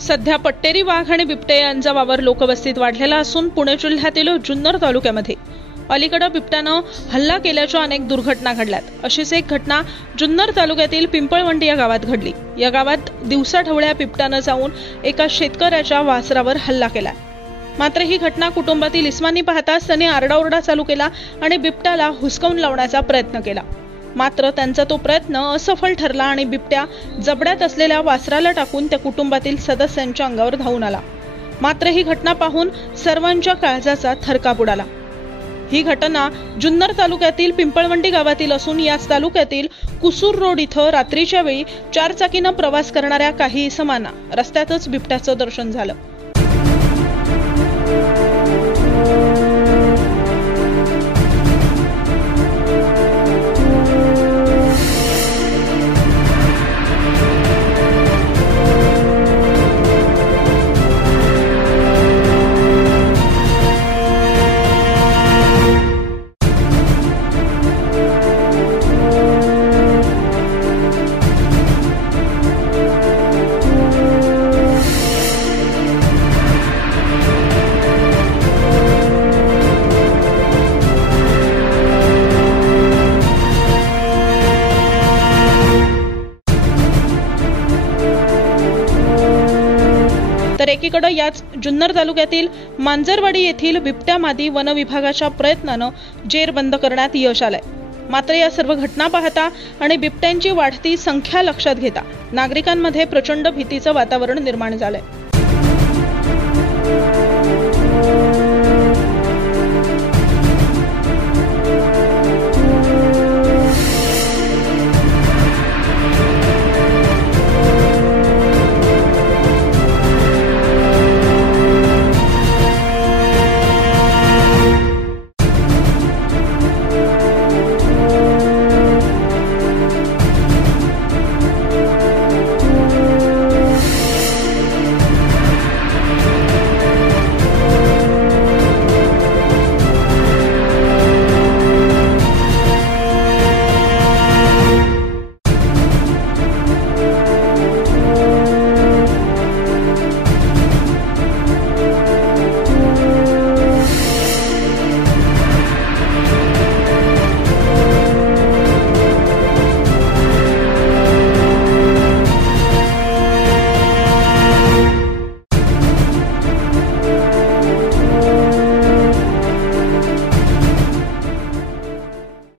सध्या पट्टेरी वाघ आणि बिबटे यांचा वावर लोकवस्तीत वाढलेला असून पुणे जिल्ह्यातील जुन्नर तालुक्यामध्ये अलीकडे बिबट्यानं हल्ला केल्याच्या अनेक दुर्घटना घडल्यात। अशीच एक घटना जुन्नर तालुक्यातील पिंपळवंडी या गावात घडली। या गावात दिवसाढवळ्या बिबट्यानं जाऊन एका शेतकऱ्याच्या वासरावर हल्ला केला। मात्र ही घटना कुटुंबातील इस्मानी पाहताच त्यांनी आरडाओरडा चालू केला आणि बिबट्याला हुसकावून लावण्याचा प्रयत्न केला। मात्र त्यांचा तो प्रयत्न असफल ठरला आणि बिबट्या जबड्यात असलेल्या वासराला टाकून त्या कुटुंबातील सदस्यांच्या अंगावर धावून आला। मात्र ही घटना पाहून सर्वांच्या काळजाचा थरकाप उडाला। ही घटना जुन्नर तालुक्यातील पिंपळवंडी गावातील असून याच तालुक्यातील कुसूर रोड इथं रात्रीच्या वेळी 4 चाकीनं प्रवास करणाऱ्या काही इसमांना रस्त्यातच बिबट्याचं दर्शन झालं। तर एकीकडे याच जुन्नर तालुक्यातील मांजरवाडी येथील बिबट्यामादी वन विभागाच्या प्रयत्नानं जेर बंद करण्यात यश आलंय। मात्र या सर्व घटना पाहता आणि बिबट्यांची वाढती संख्या लक्षात घेता नागरिकांमध्ये प्रचंड भीतीचं वातावरण निर्माण झालंय।